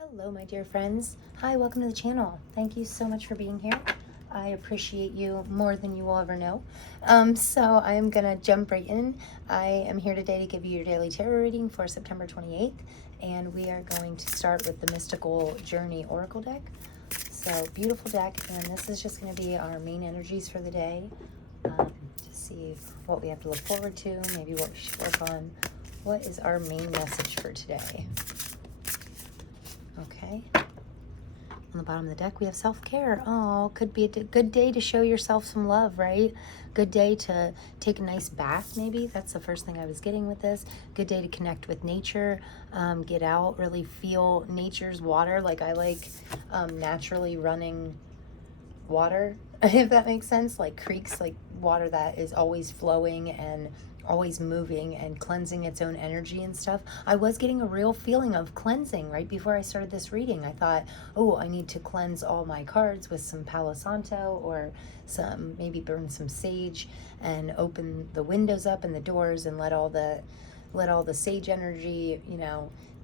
Hello, my dear friends. Hi, welcome to the channel. Thank you so much for being here. I appreciate you more than you will ever know. So I'm gonna jump right in. I am here today to give you your daily tarot reading for September 28th, and we are going to start with the Mystical Journey Oracle deck. So beautiful deck, and this is just gonna be our main energies for the day, to see what we have to look forward to, maybe what we should work on. What is our main message for today? Okay. On the bottom of the deck, we have self-care. Oh, could be a good day to show yourself some love, right? Good day to take a nice bath, maybe. That's the first thing I was getting with this. Good day to connect with nature, get out, really feel nature's water. Like I like naturally running water, if that makes sense, like creeks, like water that is always flowing and always moving and cleansing its own energy and stuff. I was getting a real feeling of cleansing right before I started this reading. I thought, oh, I need to cleanse all my cards with some Palo Santo or some, maybe burn some sage and open the windows up and the doors and let all the sage energy,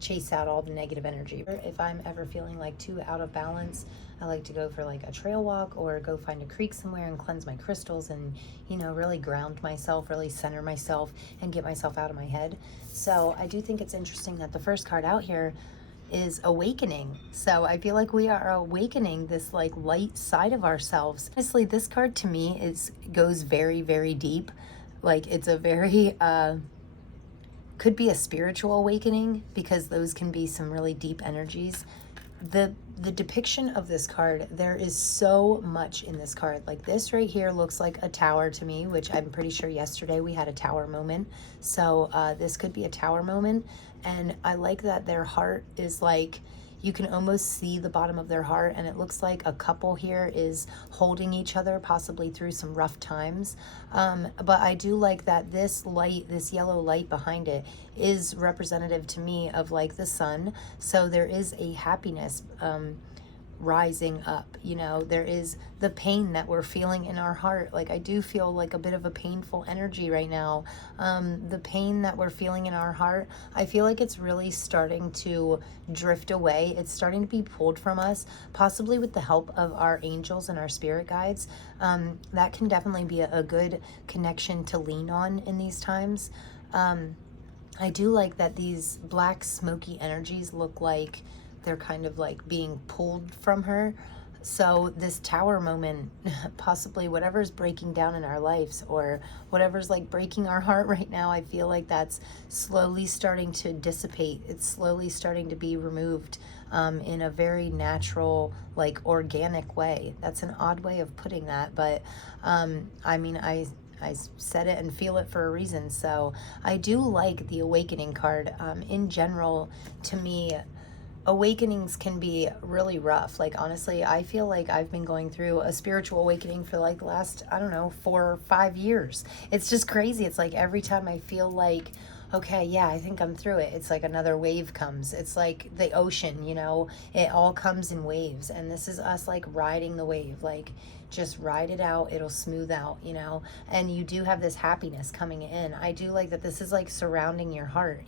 chase out all the negative energy. If I'm ever feeling like too out of balance, I like to go for like a trail walk or go find a creek somewhere and cleanse my crystals and, really ground myself, really center myself and get myself out of my head. So I do think it's interesting that the first card out here is awakening. So I feel like we are awakening this like light side of ourselves. Honestly, this card to me goes very, very deep. Like it's a very, could be a spiritual awakening because those can be some really deep energies. The depiction of this card, there is so much in this card. Like this right here looks like a tower to me, which I'm pretty sure yesterday we had a tower moment. So this could be a tower moment. And I like that their heart is like, you can almost see the bottom of their heart, and it looks like a couple here is holding each other, possibly through some rough times. But I do like that this light, this yellow light behind it, is representative to me of like the sun. So there is a happiness rising up. There is the pain that we're feeling in our heart. Like I do feel like a bit of a painful energy right now. The pain that we're feeling in our heart, I feel like it's really starting to drift away. It's starting to be pulled from us, possibly with the help of our angels and our spirit guides. That can definitely be a good connection to lean on in these times. I do like that these black smoky energies look like they're kind of like being pulled from her. So this tower moment, possibly whatever's breaking down in our lives or whatever's like breaking our heart right now, I feel like that's slowly starting to dissipate. It's slowly starting to be removed in a very natural, like organic way. That's an odd way of putting that, but I mean, I said it and feel it for a reason. So I do like the awakening card. In general, to me, awakenings can be really rough. Like honestly, I feel like I've been going through a spiritual awakening for like the last, I don't know, 4 or 5 years. It's just crazy. It's like every time I feel like, okay, yeah, I think I'm through it, it's like another wave comes. It's like the ocean, it all comes in waves, and this is us like riding the wave. Like just ride it out, it'll smooth out, and you do have this happiness coming in. I do like that this is like surrounding your heart,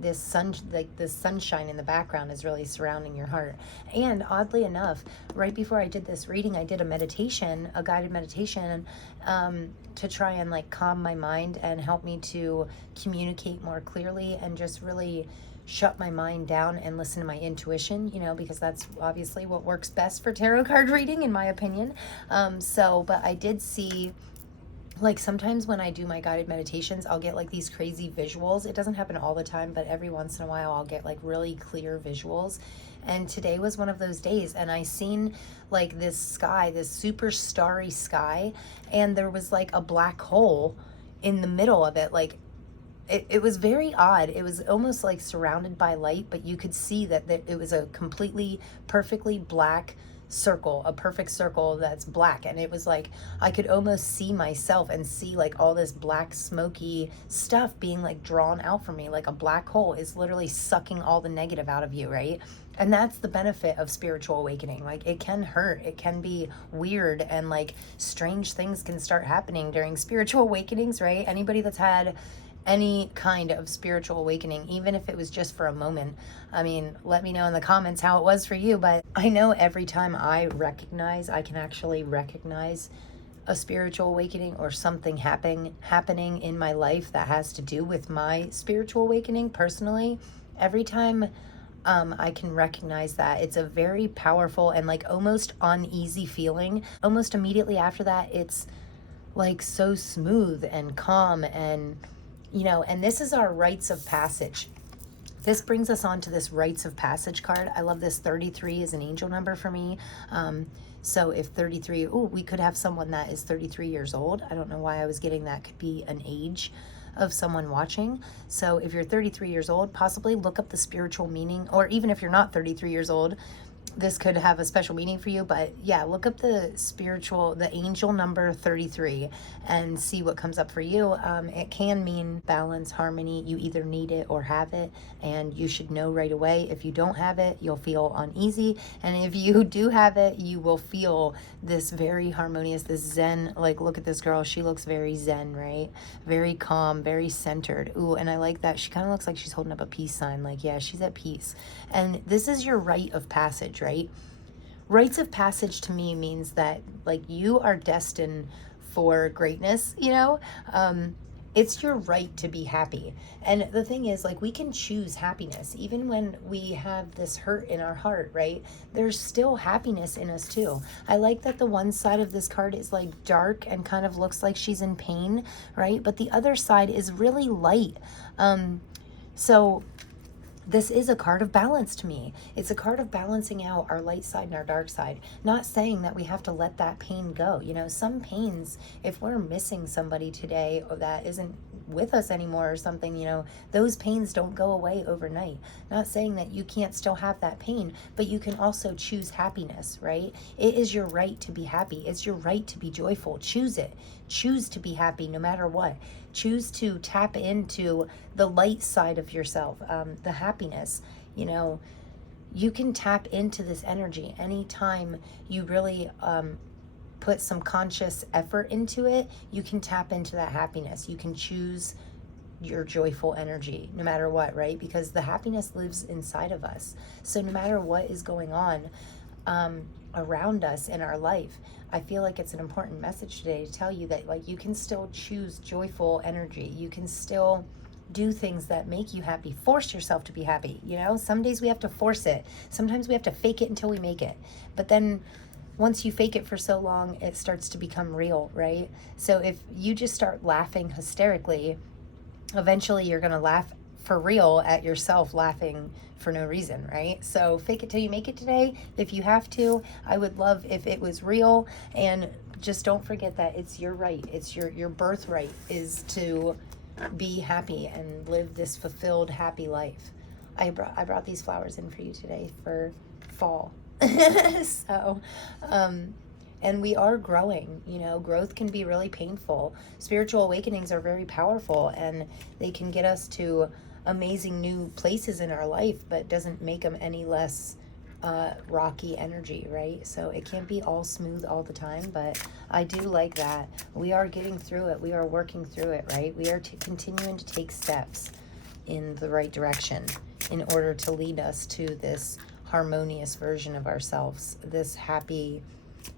this sunshine in the background is really surrounding your heart. And oddly enough, right before I did this reading, I did a guided meditation to try and like calm my mind and help me to communicate more clearly and just really shut my mind down and listen to my intuition, because that's obviously what works best for tarot card reading, in my opinion. But I did see, like sometimes when I do my guided meditations, I'll get like these crazy visuals. It doesn't happen all the time, but every once in a while I'll get like really clear visuals. And today was one of those days, and I seen like this sky, this super starry sky, and there was like a black hole in the middle of it. Like it was very odd. It was almost like surrounded by light, but you could see that it was a completely, perfectly black circle, a perfect circle that's black. And it was like, I could almost see myself and see like all this black smoky stuff being like drawn out from me. Like a black hole is literally sucking all the negative out of you, right? And that's the benefit of spiritual awakening. Like it can hurt, it can be weird, and like strange things can start happening during spiritual awakenings, right? Anybody that's had any kind of spiritual awakening, even if it was just for a moment. I mean, let me know in the comments how it was for you, but I know every time I can actually recognize a spiritual awakening or something happening in my life that has to do with my spiritual awakening personally. Every time I can recognize that, it's a very powerful and like almost uneasy feeling. Almost immediately after that, it's like so smooth and calm, and and this is our rites of passage. This brings us on to this rites of passage card. I love this. 33 is an angel number for me. So if 33, we could have someone that is 33 years old. I don't know why I was getting that. Could be an age of someone watching. So if you're 33 years old, possibly look up the spiritual meaning, or even if you're not 33 years old, this could have a special meaning for you. But yeah, look up the angel number 33 and see what comes up for you. It can mean balance, harmony. You either need it or have it, and you should know right away. If you don't have it, you'll feel uneasy, and if you do have it, you will feel this very harmonious, this zen. Like, look at this girl, she looks very zen, right? Very calm, very centered. Ooh, and I like that she kind of looks like she's holding up a peace sign. Like, yeah, she's at peace. And this is your rite of passage, right? Rites of passage to me means that like you are destined for greatness, it's your right to be happy. And the thing is, like, we can choose happiness even when we have this hurt in our heart, right? There's still happiness in us too. I like that the one side of this card is like dark and kind of looks like she's in pain, right? But the other side is really light. So this is a card of balance to me. It's a card of balancing out our light side and our dark side. Not saying that we have to let that pain go. Some pains, if we're missing somebody today or that isn't with us anymore or something, those pains don't go away overnight. Not saying that you can't still have that pain, but you can also choose happiness, right? It is your right to be happy. It's your right to be joyful. Choose it. Choose to be happy no matter what. Choose to tap into the light side of yourself, the happiness. You can tap into this energy anytime you really put some conscious effort into it. You can tap into that happiness. You can choose your joyful energy no matter what, right? Because the happiness lives inside of us. So no matter what is going on around us in our life, I feel like it's an important message today to tell you that like you can still choose joyful energy. You can still do things that make you happy. Force yourself to be happy. Some days we have to force it. Sometimes we have to fake it until we make it. But then once you fake it for so long, it starts to become real, right? So if you just start laughing hysterically, eventually you're going to laugh for real at yourself laughing for no reason, right? So fake it till you make it today. If you have to, I would love if it was real. And just don't forget that it's your right. It's your birthright is to be happy and live this fulfilled, happy life. I brought these flowers in for you today for fall. So, and we are growing. Growth can be really painful. Spiritual awakenings are very powerful, and they can get us to amazing new places in our life, but doesn't make them any less rocky energy, right? So it can't be all smooth all the time, but I do like that we are getting through it. We are working through it, right? We are continuing to take steps in the right direction in order to lead us to this harmonious version of ourselves, this happy,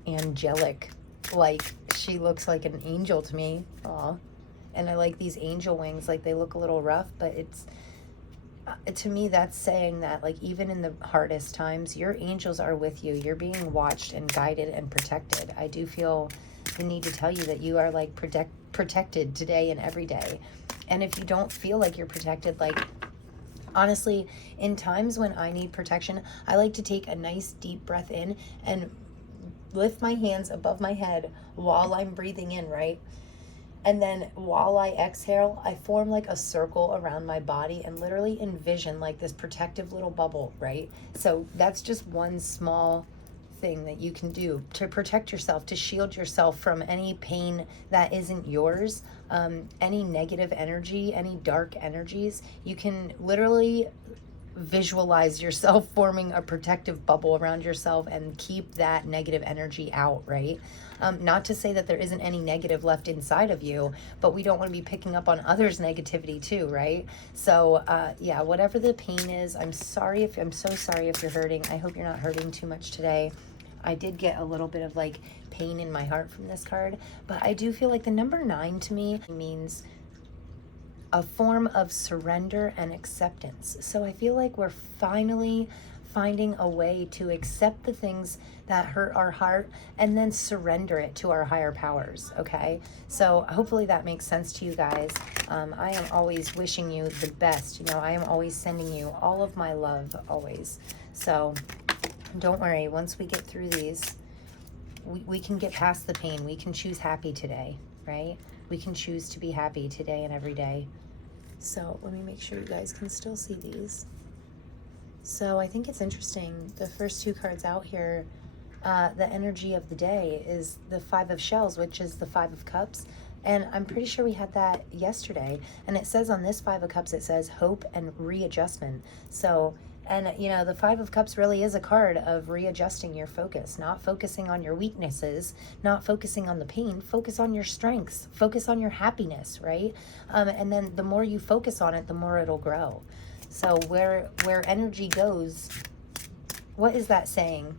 angelic, like she looks like an angel to me. Aw. And I like these angel wings. Like, they look a little rough, but it's to me that's saying that like even in the hardest times, your angels are with you. You're being watched and guided and protected. I do feel the need to tell you that you are like protected today and every day. And if you don't feel like you're protected, like, honestly, in times when I need protection, I like to take a nice deep breath in and lift my hands above my head while I'm breathing in, right? And then while I exhale, I form like a circle around my body and literally envision like this protective little bubble, right? So that's just one small thing that you can do to protect yourself, to shield yourself from any pain that isn't yours, any negative energy, any dark energies. You can literally visualize yourself forming a protective bubble around yourself and keep that negative energy out, right? Not to say that there isn't any negative left inside of you, but we don't want to be picking up on others' negativity too, right? So yeah, whatever the pain is, I'm so sorry if you're hurting. I hope you're not hurting too much today. I did get a little bit of like pain in my heart from this card, but I do feel like the number 9 to me means a form of surrender and acceptance. So I feel like we're finally finding a way to accept the things that hurt our heart and then surrender it to our higher powers, okay? So hopefully that makes sense to you guys. I am always wishing you the best. You know, I am always sending you all of my love, always. So don't worry, once we get through these, we can get past the pain. We can choose happy today, right? We can choose to be happy today and every day. So let me make sure you guys can still see these. So I think it's interesting. The first 2 cards out here, the energy of the day is the 5 of Shells, which is the 5 of Cups. And I'm pretty sure we had that yesterday. And it says on this 5 of Cups, it says hope and readjustment. So, and you know, the 5 of Cups really is a card of readjusting your focus, not focusing on your weaknesses, not focusing on the pain, focus on your strengths, focus on your happiness, right? And then the more you focus on it, the more it'll grow. So where energy goes, what is that saying?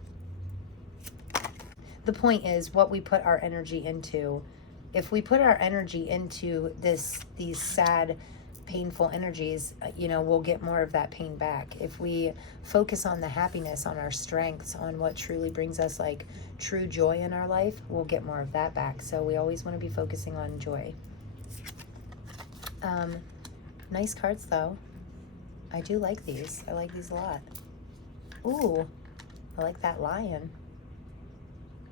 The point is what we put our energy into. If we put our energy into these sad, painful energies, you know, we'll get more of that pain back. If we focus on the happiness, on our strengths, on what truly brings us like true joy in our life, we'll get more of that back. So we always want to be focusing on joy. Nice cards though. I do like these. I like these a lot. Ooh, I like that lion.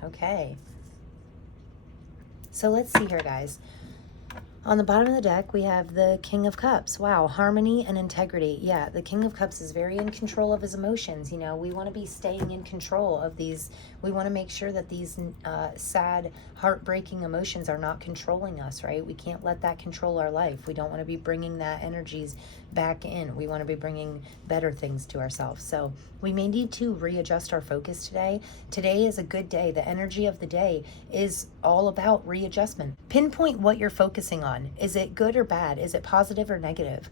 Okay. So let's see here, guys. On the bottom of the deck, we have the King of Cups. Wow, harmony and integrity. Yeah, the King of Cups is very in control of his emotions. You know, we want to be staying in control of these. We want to make sure that these sad, heartbreaking emotions are not controlling us, right? We can't let that control our life. We don't want to be bringing that energies back in. We want to be bringing better things to ourselves. So we may need to readjust our focus today. Today is a good day. The energy of the day is all about readjustment. Pinpoint what you're focusing on. Is it good or bad? Is it positive or negative?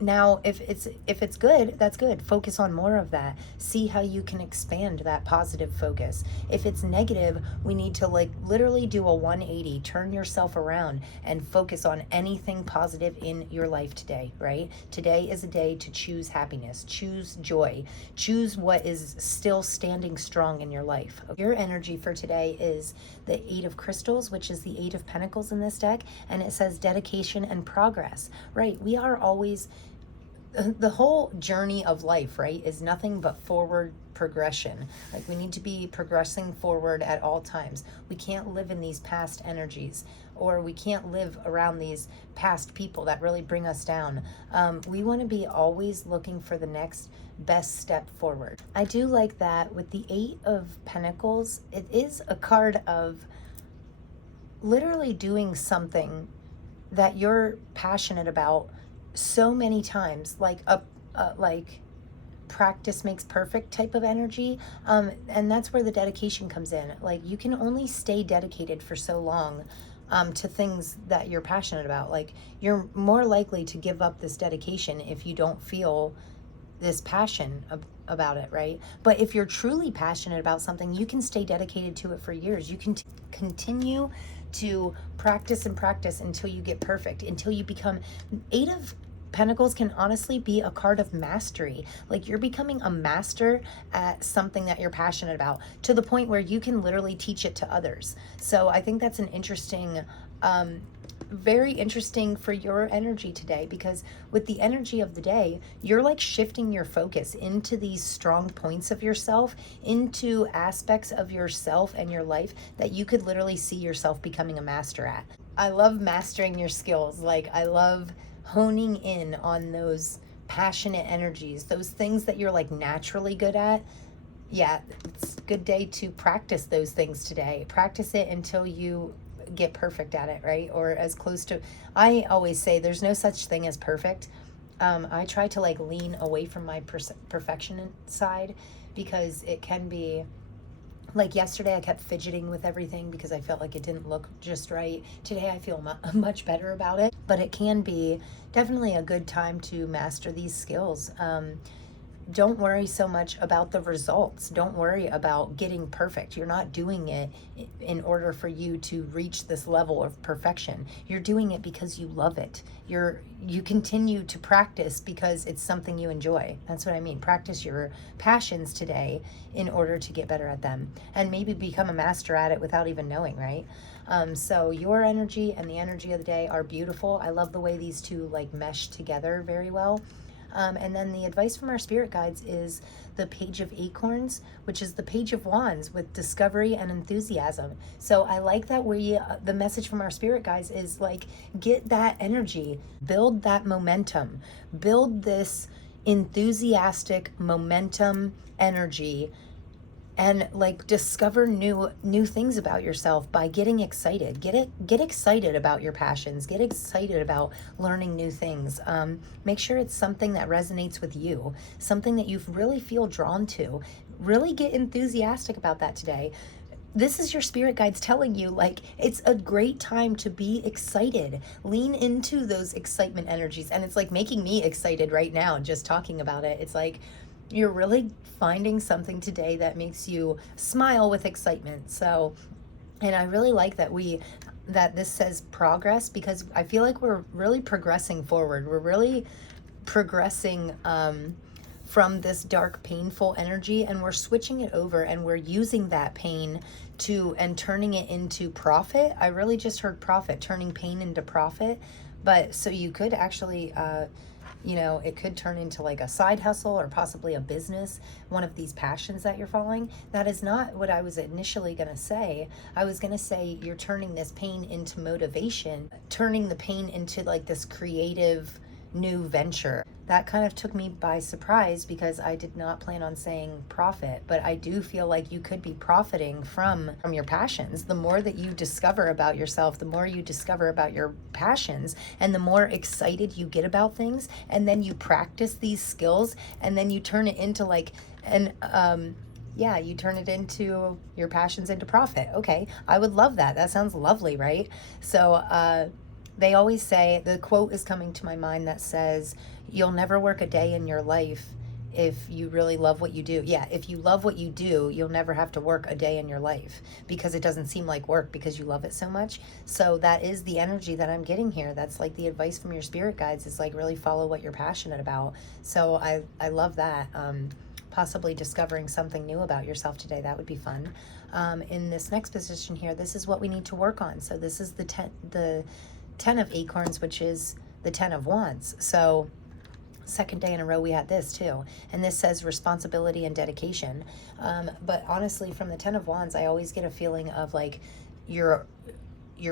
Now, if it's good, that's good. Focus on more of that. See how you can expand that positive focus. If it's negative, we need to like literally do a 180, turn yourself around and focus on anything positive in your life today, right? Today is a day to choose happiness, choose joy, choose what is still standing strong in your life. Your energy for today is the 8 of Crystals, which is the 8 of Pentacles in this deck, and it says dedication and progress, right? We are always, the whole journey of life, right, is nothing but forward progression. Like we need to be progressing forward at all times. We can't live in these past energies, or we can't live around these past people that really bring us down. We want to be always looking for the next best step forward. I do like that with the 8 of Pentacles, it is a card of literally doing something that you're passionate about so many times, like like practice makes perfect type of energy, and that's where the dedication comes in. Like you can only stay dedicated for so long to things that you're passionate about. Like you're more likely to give up this dedication if you don't feel this passion about it, right? But if you're truly passionate about something, you can stay dedicated to it for years. You can continue to practice and practice until you get perfect, until you become 8 of Pentacles can honestly be a card of mastery. Like you're becoming a master at something that you're passionate about to the point where you can literally teach it to others. So I think that's an interesting, very interesting for your energy today, because with the energy of the day, you're like shifting your focus into these strong points of yourself, into aspects of yourself and your life that you could literally see yourself becoming a master at. I love mastering your skills. Like I love honing in on those passionate energies, those things that you're like naturally good at. Yeah, it's a good day to practice those things today. Practice it until you get perfect at it, right? Or as close to, I always say there's no such thing as perfect. I try to like lean away from my perfection side, because it can be like yesterday I kept fidgeting with everything because I felt like it didn't look just right. Today I feel much better about it, but it can be definitely a good time to master these skills. Don't worry so much about the results. Don't worry about getting perfect. You're not doing it in order for you to reach this level of perfection. You're doing it because you love it. You continue to practice because it's something you enjoy. That's what I mean. Practice your passions today in order to get better at them, and maybe become a master at it without even knowing, right? So your energy and the energy of the day are beautiful. I love the way these two like mesh together very well. And then the advice from our spirit guides is the Page of Acorns, which is the Page of Wands with discovery and enthusiasm. So I like that the message from our spirit guides is like, get that energy, build that momentum, build this enthusiastic momentum energy, and like discover new things about yourself by getting excited. Get excited about your passions. Get excited about learning new things. Make sure it's something that resonates with you, something that you really feel drawn to. Really get enthusiastic about that today. This is your spirit guides telling you, like, it's a great time to be excited. Lean into those excitement energies. And it's like making me excited right now just talking about it. It's like you're really finding something today that makes you smile with excitement. So, and I really like that this says progress, because I feel like we're really progressing forward. We're really progressing from this dark, painful energy, and we're switching it over, and we're using that pain and turning it into profit. I really just heard profit, turning pain into profit. But so you could actually it could turn into like a side hustle or possibly a business, one of these passions that you're following. That is not what I was initially going to say. I was going to say you're turning this pain into motivation, turning the pain into like this creative new venture. That kind of took me by surprise because I did not plan on saying profit, but I do feel like you could be profiting from your passions. The more that you discover about yourself, the more you discover about your passions, and the more excited you get about things, and then you practice these skills, and then you turn it into like you turn it into your passions into profit. Okay, I would love that. That sounds lovely, right? So they always say, the quote is coming to my mind that says, you'll never work a day in your life if you really love what you do. Yeah, if you love what you do, you'll never have to work a day in your life, because it doesn't seem like work because you love it so much. So that is the energy that I'm getting here. That's like the advice from your spirit guides, is like really follow what you're passionate about. So I love that. Possibly discovering something new about yourself today. That would be fun. In this next position here, this is what we need to work on. So this is the 10 of Acorns, which is the 10 of Wands. So second day in a row we had this too, and this says responsibility and dedication. But honestly, from the 10 of Wands, I always get a feeling of like you're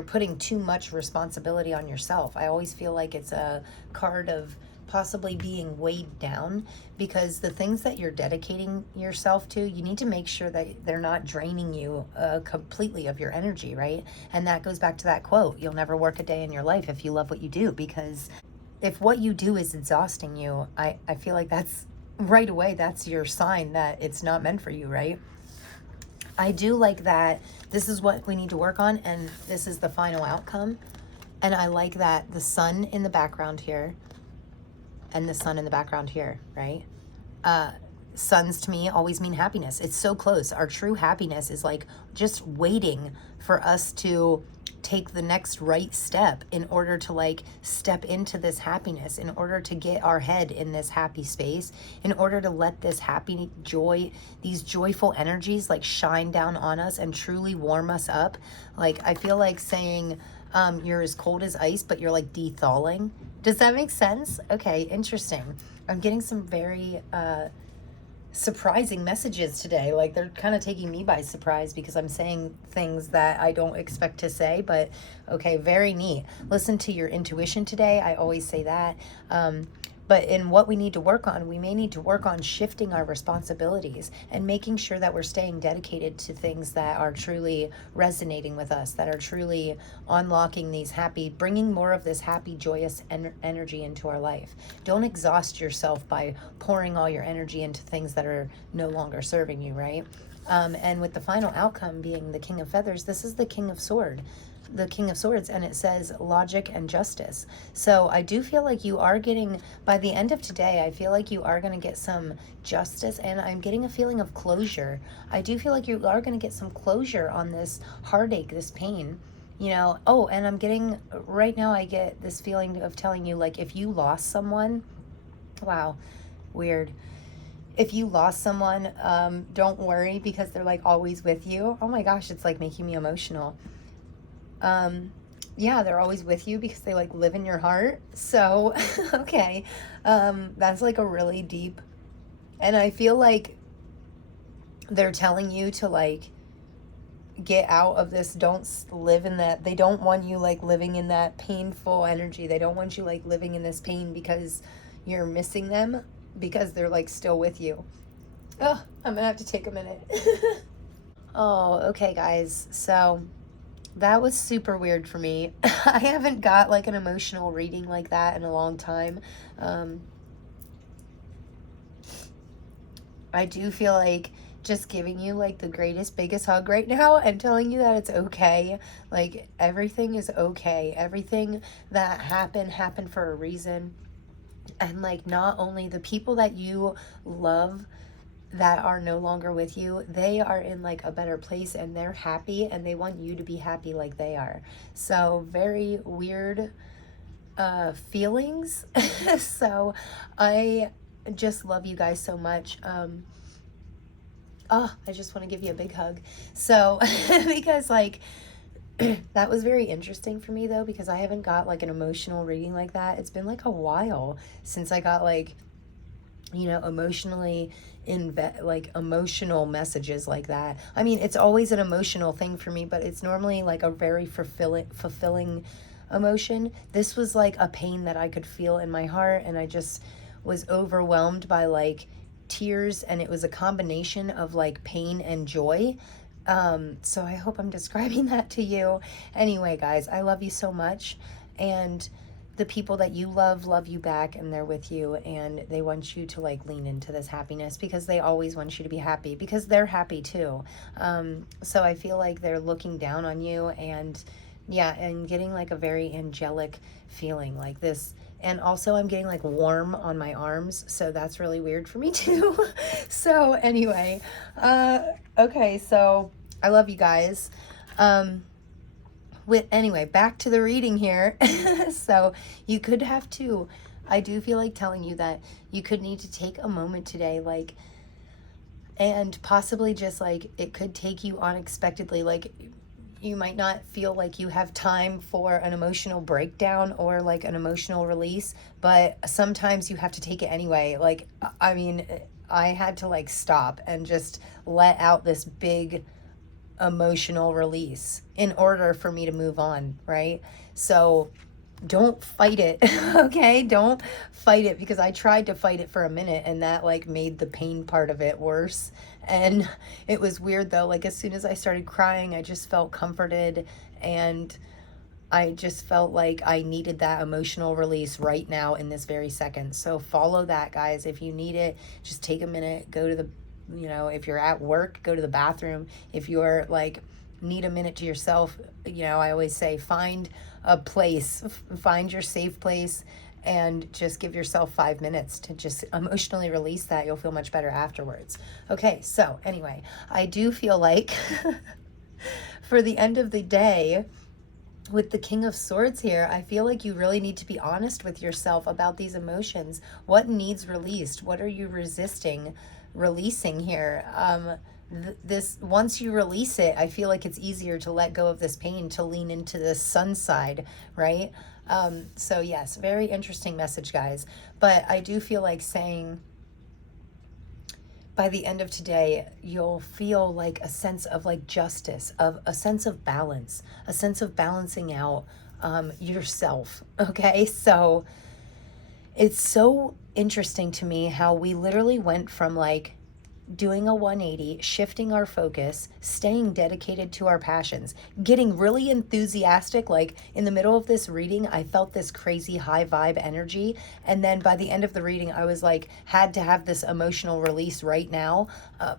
putting too much responsibility on yourself. I always feel like it's a card of possibly being weighed down, because the things that you're dedicating yourself to, you need to make sure that they're not draining you completely of your energy, right? And that goes back to that quote, you'll never work a day in your life if you love what you do, because if what you do is exhausting you, I feel like that's right away, that's your sign that it's not meant for you, right? I do like that this is what we need to work on, and this is the final outcome. And I like that the sun in the background here and the sun in the background here, right? Suns to me always mean happiness. It's so close. Our true happiness is like just waiting for us to take the next right step in order to like step into this happiness, in order to get our head in this happy space, in order to let this happy joy, these joyful energies like shine down on us and truly warm us up. Like I feel like saying you're as cold as ice, but you're like de-thawing. Does that make sense? Okay, interesting. I'm getting some very surprising messages today. Like they're kind of taking me by surprise because I'm saying things that I don't expect to say, but okay, very neat. Listen to your intuition today. I always say that. But in what we need to work on, we may need to work on shifting our responsibilities and making sure that we're staying dedicated to things that are truly resonating with us, that are truly unlocking these happy, bringing more of this happy, joyous energy into our life. Don't exhaust yourself by pouring all your energy into things that are no longer serving you, right? And with the final outcome being the King of Feathers, this is the King of Swords, and it says logic and justice. So I do feel like you are getting, by the end of today, I feel like you are going to get some justice, and I'm getting a feeling of closure. I do feel like you are going to get some closure on this heartache, this pain, you know. Oh, and I'm getting, right now I get this feeling of telling you, like, if you lost someone, wow, weird. If you lost someone, don't worry, because they're like always with you. Oh my gosh, it's like making me emotional. Yeah, they're always with you because they like live in your heart. So, okay. That's like a really deep, and I feel like they're telling you to like get out of this. Don't live in that. They don't want you like living in that painful energy. They don't want you like living in this pain because you're missing them, because they're like still with you. Oh, I'm gonna have to take a minute. Oh, okay, guys. So that was super weird for me. I haven't got like an emotional reading like that in a long time. I do feel like just giving you like the greatest, biggest hug right now and telling you that it's okay. Like, everything is okay. Everything that happened for a reason. And like, not only the people that you love that are no longer with you, they are in like a better place and they're happy and they want you to be happy like they are. So very weird feelings. So I just love you guys so much. I just want to give you a big hug. So because like that was very interesting for me though, because I haven't got like an emotional reading like that. It's been like a while since I got like, you know, emotional messages like that. I mean, it's always an emotional thing for me, but it's normally like a very fulfilling emotion. This was like a pain that I could feel in my heart, and I just was overwhelmed by like tears, and it was a combination of like pain and joy. So I hope I'm describing that to you. Anyway, guys, I love you so much, and the people that you love you back, and they're with you, and they want you to like lean into this happiness because they always want you to be happy because they're happy too. So I feel like they're looking down on you, and yeah, and getting like a very angelic feeling like this. And also I'm getting like warm on my arms, so that's really weird for me too. So anyway, okay, so I love you guys. Anyway, back to the reading here. So you could have to, I do feel like telling you that you could need to take a moment today, like, and possibly just like, it could take you unexpectedly, like you might not feel like you have time for an emotional breakdown or like an emotional release, but sometimes you have to take it anyway. Like, I mean, I had to like stop and just let out this big emotional release in order for me to move on, right? So don't fight it. Okay, don't fight it, because I tried to fight it for a minute and that like made the pain part of it worse. And it was weird though, like as soon as I started crying, I just felt comforted, and I just felt like I needed that emotional release right now in this very second. So follow that, guys. If you need it, just take a minute, go to the, you know, if you're at work, go to the bathroom. If you're like need a minute to yourself, you know, I always say find a place, find your safe place, and just give yourself 5 minutes to just emotionally release that. You'll feel much better afterwards. Okay, so anyway, I do feel like for the end of the day, with the King of Swords here, I feel like you really need to be honest with yourself about these emotions. What needs released? What are you releasing here? This, once you release it, I feel like it's easier to let go of this pain, to lean into the sun side, right? So yes, very interesting message, guys. But I do feel like saying, by the end of today, you'll feel like a sense of like justice, of a sense of balance, a sense of balancing out yourself. Okay, so It's so interesting to me how we literally went from like doing a 180, shifting our focus, staying dedicated to our passions, getting really enthusiastic. Like in the middle of this reading, I felt this crazy high vibe energy. And then by the end of the reading, I was like, had to have this emotional release right now.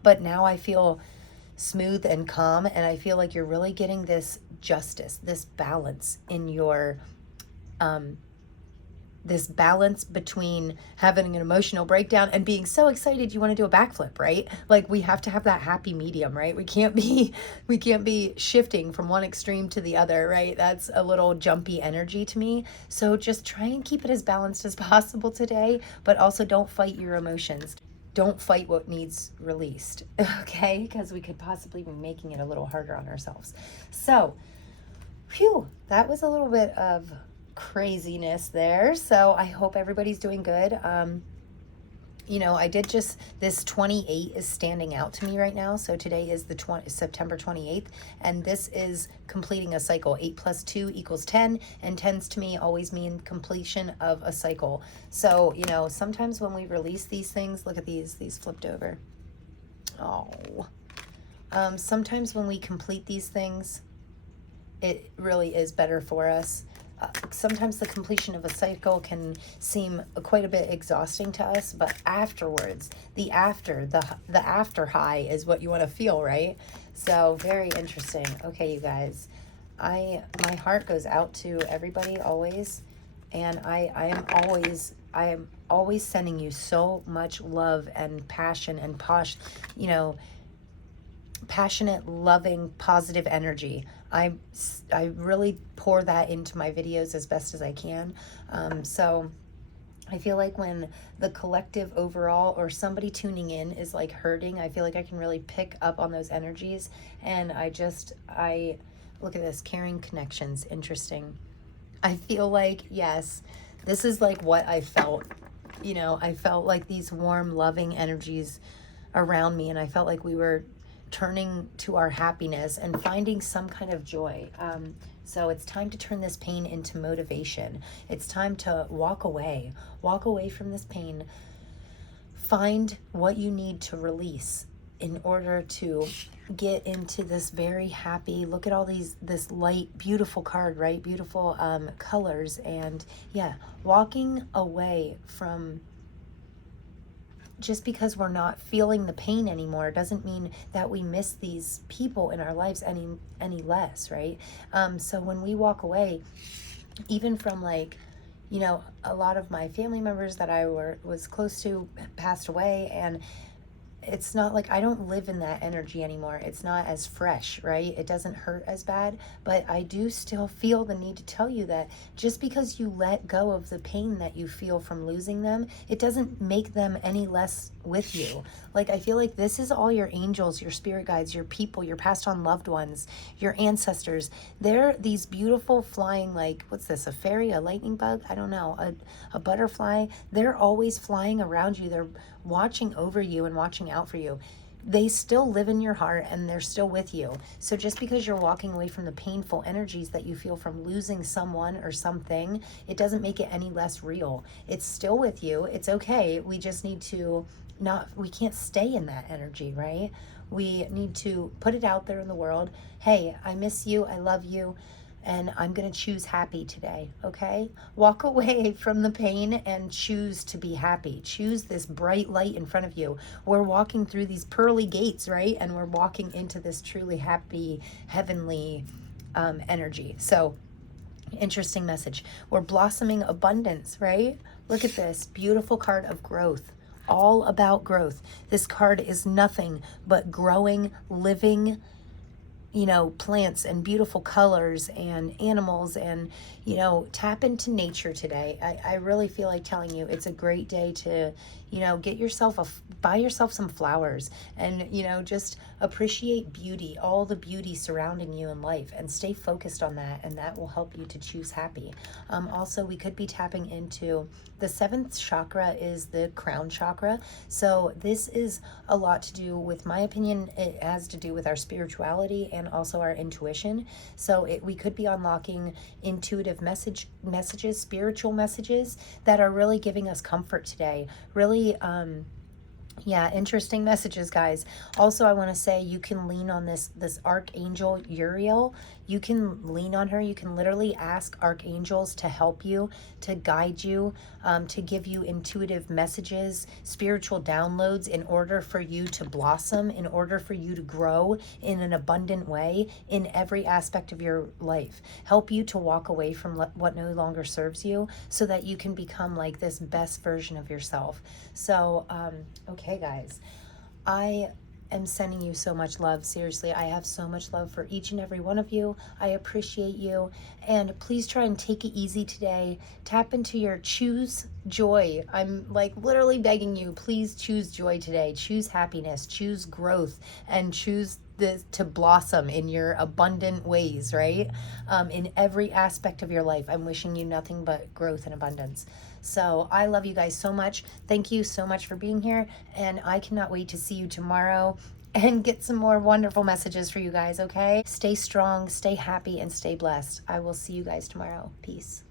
But now I feel smooth and calm. And I feel like you're really getting this justice, this balance in your, this balance between having an emotional breakdown and being so excited you want to do a backflip, right? Like we have to have that happy medium, right? We can't be shifting from one extreme to the other, right? That's a little jumpy energy to me. So just try and keep it as balanced as possible today, but also don't fight your emotions. Don't fight what needs released, okay? Because we could possibly be making it a little harder on ourselves. So, phew, that was a little bit of craziness there. So I hope everybody's doing good. You know, I did just, this 28 is standing out to me right now. So today is the September 28th, and this is completing a cycle. 8 plus 2 equals 10, and 10s to me always mean completion of a cycle. So, you know, sometimes when we release these things, look at these flipped over. Oh, sometimes when we complete these things, it really is better for us. Sometimes the completion of a cycle can seem quite a bit exhausting to us, but afterwards, the after high is what you want to feel, right? So very interesting. Okay, you guys, my heart goes out to everybody always, and I am always sending you so much love and passion and passionate, loving, positive energy. I really pour that into my videos as best as I can. So I feel like when the collective overall or somebody tuning in is like hurting, I feel like I can really pick up on those energies. And I look at this, caring connections. Interesting. I feel like, yes, this is like what I felt. You know, I felt like these warm, loving energies around me, and I felt like we were turning to our happiness and finding some kind of joy. So it's time to turn this pain into motivation. It's time to walk away from this pain. Find what you need to release in order to get into this very happy, look at all this light, beautiful card, right? Beautiful colors. And yeah, walking away from, just because we're not feeling the pain anymore doesn't mean that we miss these people in our lives any less, right? So when we walk away, even from like, you know, a lot of my family members that I was close to passed away, and it's not like I don't live in that energy anymore. It's not as fresh, right? It doesn't hurt as bad, but I do still feel the need to tell you that just because you let go of the pain that you feel from losing them, it doesn't make them any less with you. Like, I feel like this is all your angels, your spirit guides, your people, your passed on loved ones, your ancestors. They're these beautiful flying, like, what's this, a fairy, a lightning bug? I don't know, a butterfly. They're always flying around you. They're watching over you and watching out for you. They still live in your heart and they're still with you. So just because you're walking away from the painful energies that you feel from losing someone or something, it doesn't make it any less real. It's still with you. It's okay. We just need to we can't stay in that energy, right? We need to put it out there in the world. Hey, I miss you. I love you. And I'm going to choose happy today, okay? Walk away from the pain and choose to be happy. Choose this bright light in front of you. We're walking through these pearly gates, right? And we're walking into this truly happy, heavenly energy. So, interesting message. We're blossoming abundance, right? Look at this beautiful card of growth. All about growth. This card is nothing but growing, living, you know, plants and beautiful colors and animals, and, you know, tap into nature today. I really feel like telling you it's a great day to, You know, get yourself buy yourself some flowers, and, you know, just appreciate beauty, all the beauty surrounding you in life, and stay focused on that, and that will help you to choose happy. Also, we could be tapping into the seventh chakra is the crown chakra. So this is a lot to do with, my opinion, it has to do with our spirituality and also our intuition. So we could be unlocking intuitive messages, spiritual messages that are really giving us comfort today. Really, yeah, interesting messages, guys. Also, I want to say you can lean on this Archangel Uriel. You can lean on her. You can literally ask archangels to help you, to guide you, to give you intuitive messages, spiritual downloads in order for you to blossom, in order for you to grow in an abundant way in every aspect of your life. Help you to walk away from what no longer serves you so that you can become like this best version of yourself. So, okay, guys, I am sending you so much love. Seriously, I have so much love for each and every one of you. I appreciate you. And please try and take it easy today. Tap into your choose joy. I'm like literally begging you, please choose joy today. Choose happiness, choose growth, and choose to blossom in your abundant ways, right? In every aspect of your life. I'm wishing you nothing but growth and abundance. So I love you guys so much. Thank you so much for being here. And I cannot wait to see you tomorrow and get some more wonderful messages for you guys, okay? Stay strong, stay happy, and stay blessed. I will see you guys tomorrow. Peace.